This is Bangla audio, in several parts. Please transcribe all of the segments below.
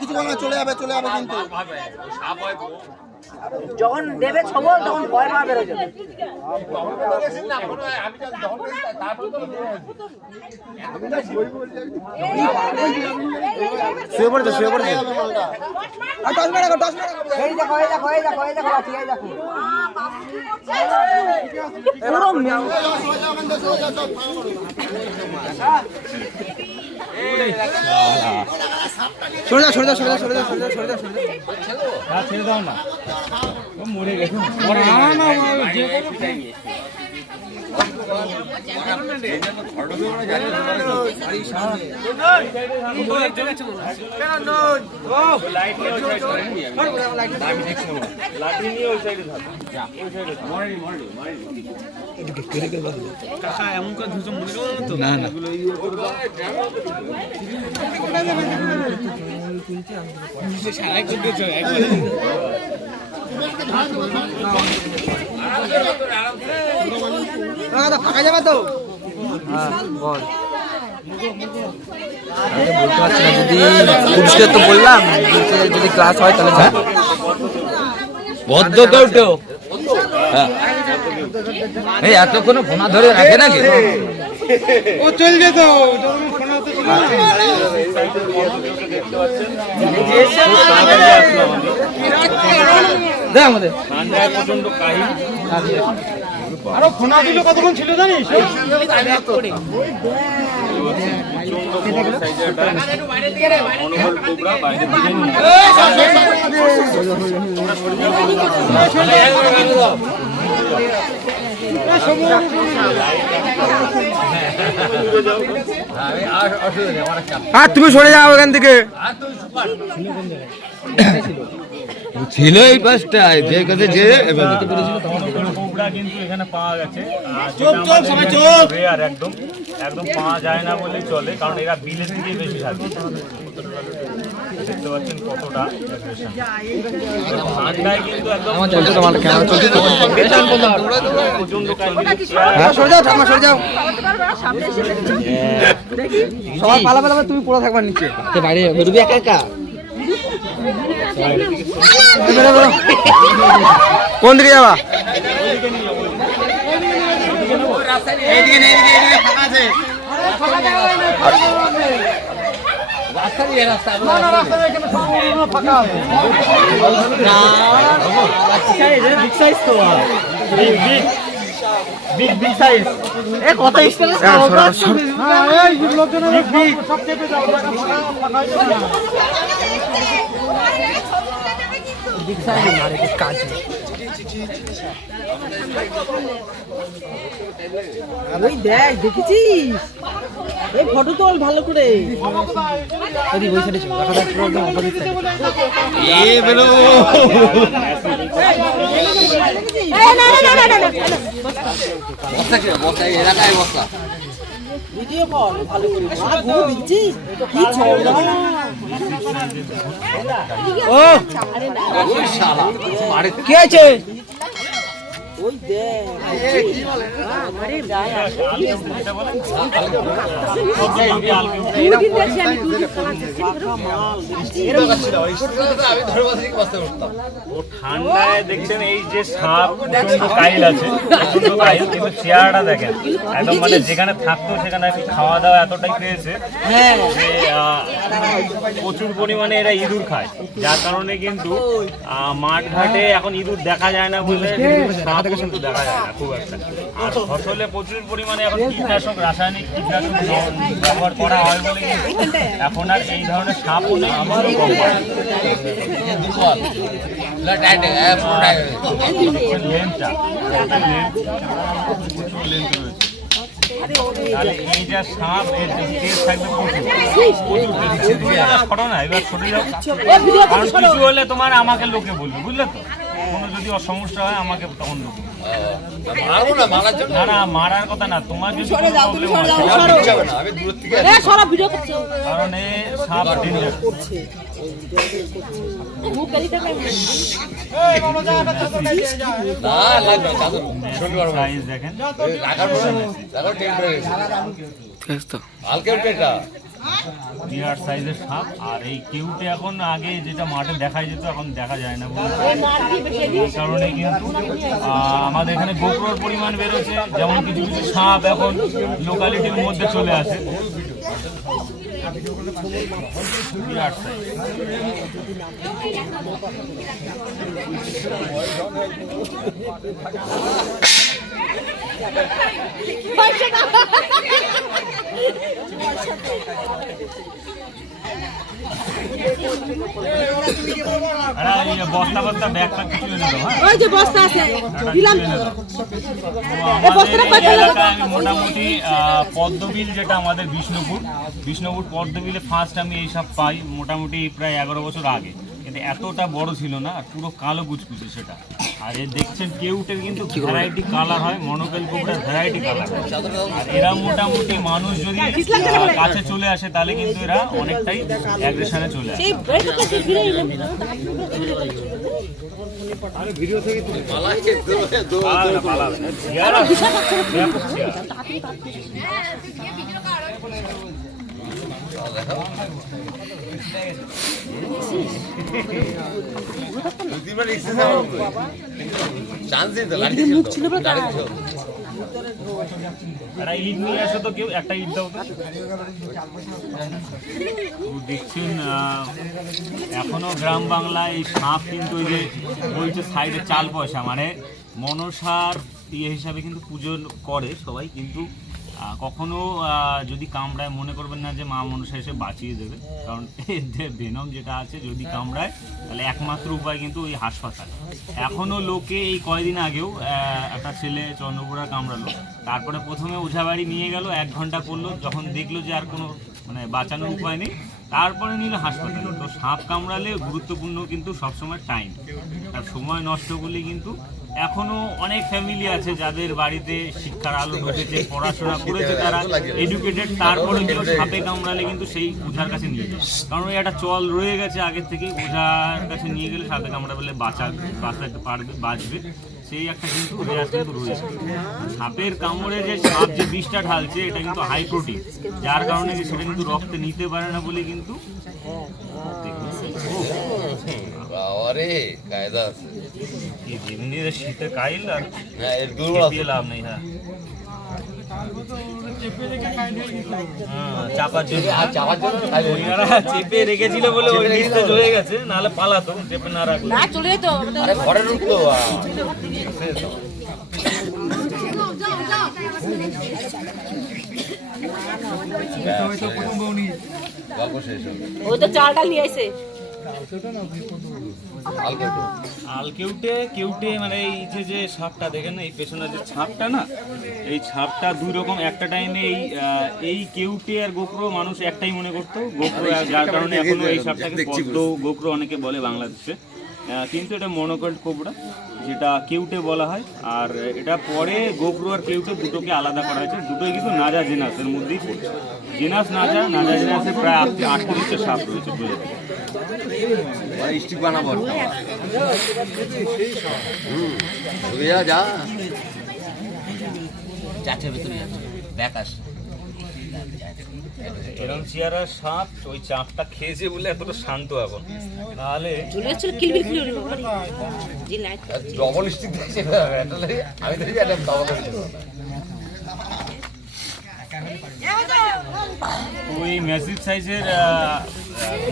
কিছু বলা চলে যাবে কিন্তু যখন দেবে ছবল তখন ভয় পা বেরো যাবে। ছেড়ে দাও না, মরে গেছে। এমন করে ধুছো মনে করো তো না না ফাঁকা যাবে তো বল বলতে পারছি না, যদি পুলিশকে তো বললাম যদি ক্লাস হয় তাহলে যা বদ্ধ কেউটো এই এতক্ষণ ফোনা ধরে রাখে নাকি ও চল যেত আমাদের প্রচন্ড কাহিনী আরো ফোনা দিল কতক্ষণ ছিল জানিস? আর তুমি সরে যাও এখান থেকে, ছিল এই পাশটায় যে কাছে যে কোবরা কিন্তু এখানে পাওয়া গেছে, একদম একদম পাওয়া যায় না বলেই চলে, কারণ এরা বিলের থেকে বেশি থাকে। দেখতে পাচ্ছেন কতটা ঠান্ডায় কিন্তু একদম প্রচন্ড সবাই পালা পালা তুমি পড়ে থাকবার নিচে বাইরে বেরোবি একা একা। কোন দিকে যাবা? ওই দেখ, দেখেছিস এই ফটো তোল ভালো করে। ভিডিও কল ভালো করে দেখছিস কি ছড়া। ও শালা কি আছে? ওই দেখ ঠান্ডায় দেখছেন এই যে সাপ কাইল আছে, কিন্তু চেয়ারটা দেখেন একদম মানে যেখানে থাকতো সেখানে আর কি খাওয়া দাওয়া এতটাই পেয়েছে যে প্রচুর পরিমাণে এরা ইঁদুর খায়, যার কারণে কিন্তু মাঠ ঘাটে এখন ইঁদুর দেখা যায় না বলে সাপ কিন্তু দেখা যায় না খুব একটা। আর ফসলে প্রচুর পরিমাণে এখন কীটনাশক, রাসায়নিক কীটনাশক ব্যবহার করা হয় বলে এখন আর এই ধরনের সাপও নেই। লেন্থটা লেন্থ রয়েছে। তাহলে এই যা সাপ এর তেজ থাকবে ছোটো না, এবার ছোটো যাও, কারণ কিছু হলে তোমার আমাকে লোকে বলবে, বুঝলে তো, কোনো যদি সমস্যা হয় আমাকে তখন লোকে না, না মারার কথা না, তোমার যদি কারণ সাপ ডেঞ্জার। দেখেন বিরাট সাইজের সাপ। আর এই কেউটে এখন আগে যেটা মাঠে দেখা যেত এখন দেখা যায় না, কারণে কিন্তু আমাদের এখানে গোপ্রর পরিমাণ বেরোচ্ছে, যেমন কিছু কিছু সাপ এখন লোকালিটির মধ্যে চলে আসে। বিরাট সাইজ। বস্তা বস্তা ব্যাগ প্যাক কিছু এনে দাও, হ্যাঁ ওই যে বস্তা আছে দিলাম তো। মোটামুটি পদ্মবিল যেটা আমাদের বিষ্ণুপুর পদ্মবিলে ফার্স্ট আমি এইসব পাই মোটামুটি প্রায় 11 বছর আগে, কিন্তু এতটা বড় ছিল না, আর পুরো কালো কুচকুচে সেটা। আর এর দেখছেন কেউটের কিন্তু ভ্যারাইটি কালার হয়, মনোকেল কোবরার ভ্যারাইটি কালার হয়। আর এরা মোটামুটি মানুষ যদি কাছে চলে আসে তাহলে কিন্তু এরা অনেকটাই অ্যাগ্রেশনে চলে আসে। ইট নিয়ে আসো তো, কেউ একটা ইট দাও তো। দেখছেন এখনো গ্রাম বাংলায় এই সাপ কিন্তু ওই যে বলছে সাইডে চাল পয়সা, মানে মনসার ইয়ে হিসাবে কিন্তু পুজো করে সবাই, কিন্তু কখনো যদি কামড়ায় মনে করবেন না যে মা মনসা এসে বাঁচিয়ে দেবে, কারণ এদের ভেনম যেটা আছে যদি কামড়ায় তাহলে একমাত্র উপায় কিন্তু ওই হাসপাতাল। এখনও লোকে এই কয়দিন আগেও একটা ছেলে চন্দ্রপুরা কামড়ালো, তারপরে প্রথমে ওঝাবাড়ি নিয়ে গেল, 1 ঘন্টা করলো, যখন দেখলো যে আর কোনো মানে বাঁচানোর উপায় নেই তারপরে নিল হাসপাতালে। তো সাপ কামড়ালে গুরুত্বপূর্ণ কিন্তু সবসময় টাইম, আর সময় নষ্ট করলে কিন্তু এখনো অনেক ফ্যামিলি আছে যাদের বাড়িতে শিক্ষার আলো ঢুকেছে, পড়াশোনা করেছে, তারা এডুকেটেড, তারপরে কিন্তু সাপে কামড়ালে কিন্তু সেই ওঝার কাছে নিয়ে যায়, কারণ ওই একটা চল রয়ে গেছে আগের থেকে, ওঝার কাছে নিয়ে গেলে সাপে কামড়া বলে বাঁচাতে পারবে, বাঁচবে, সেই একটা কিন্তু রেয়াজ কিন্তু রয়েছে। সাপের কামড়ে যে সাপ যে বিষটা ঢালছে এটা কিন্তু হাই প্রোটিন, যার কারণে সেটা কিন্তু রক্তে নিতে পারে না বলে কিন্তু শীতে কাইল আর লাভ নেই। হ্যাঁ চাপার জন্য চেপে রেখেছিল বলে ওই নিচে চলে গেছে, নাহলে পালাতো, চেপে না রাখলে চলে যেত ঘরে ঢুকতো। ওই তো চালটা নিয়ে আইছে কেউটে মানে এই যে সাপটা দেখেন না, এই পেছনের যে ছাপটা না, এই ছাপটা দুই রকম। একটা টাইমে এই কেউটে আর গোপ্রো মানুষ একটাই মনে করতো, গোপ্রো, যার কারণে এখনো এই সাপটাকে পদ্ম গোপ্রো অনেকে বলে বাংলাদেশে, কিন্তু এটা মনোকল্ড কোবরা যেটা কেউটে বলা হয়। আর এটা পরে গোপ্রো আর কেউটে দুটোকে আলাদা করা হয়েছে, দুটোই কিন্তু নাজা জেনাসের মধ্যেই পড়ছে। জেনাস নাজা জেনাসে প্রায় 38টা সাপ রয়েছে প্রজাতি। এরকম চেয়ারার সাপ ওই চাপটা খেয়েছে বলে এতটা শান্ত এখন, নাহলে ওই ম্যাসিভ সাইজের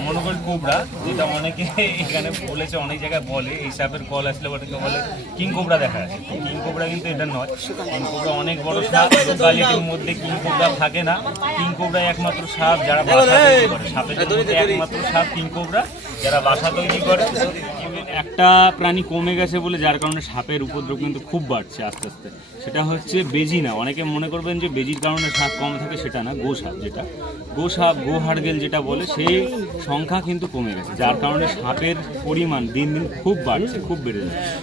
মনোকল কোবরা, যেটা অনেকে এখানে বলেছে, অনেক জায়গায় বলে এই সাপের কল আসলে অনেকে বলে কিং কোবরা দেখা আছে, কিং কোবরা কিন্তু এটা নয়। কিং কোবরা অনেক বড় সাপ, লোকালিটির মধ্যে কিং কোবরা থাকে না। কিং কোবরা একমাত্র সাপ যারা বাসা তৈরি করে, সাপের মধ্যে একমাত্র সাপ কিং কোবরা যারা বাসা তৈরি করে। একটা প্রাণী কমে গেছে বলে যার কারণে সাপের উপদ্রব কিন্তু খুব বাড়ছে আস্তে আস্তে, সেটা হচ্ছে বেজি না। অনেকে মনে করবেন যে বেজির কারণে সাপ কম থাকে, সেটা না। গোসাপ, যেটা গোসাপ, গোহাড়গেল যেটা বলে, সেই সংখ্যা কিন্তু কমে গেছে, যার কারণে সাপের পরিমাণ দিন দিন খুব বাড়ছে, খুব বেড়ে যাচ্ছে।